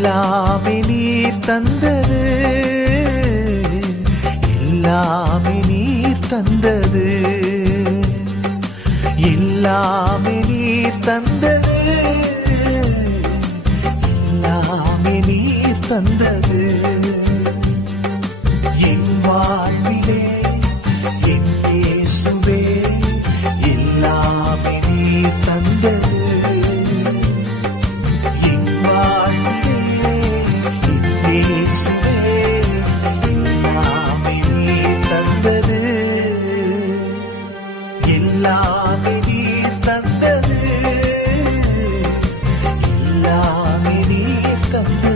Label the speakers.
Speaker 1: எல்லாமே நீர் தந்தது. எல்லாமே நீர் தந்தது. எல்லாமே நீர் தந்தது. எல்லாமே நீர் தந்தது. என் வாழ்விலே என் இயேசுவே எல்லாமே நீர் தந்தது. தந்தது. எல்லாமே நீர் தந்தது.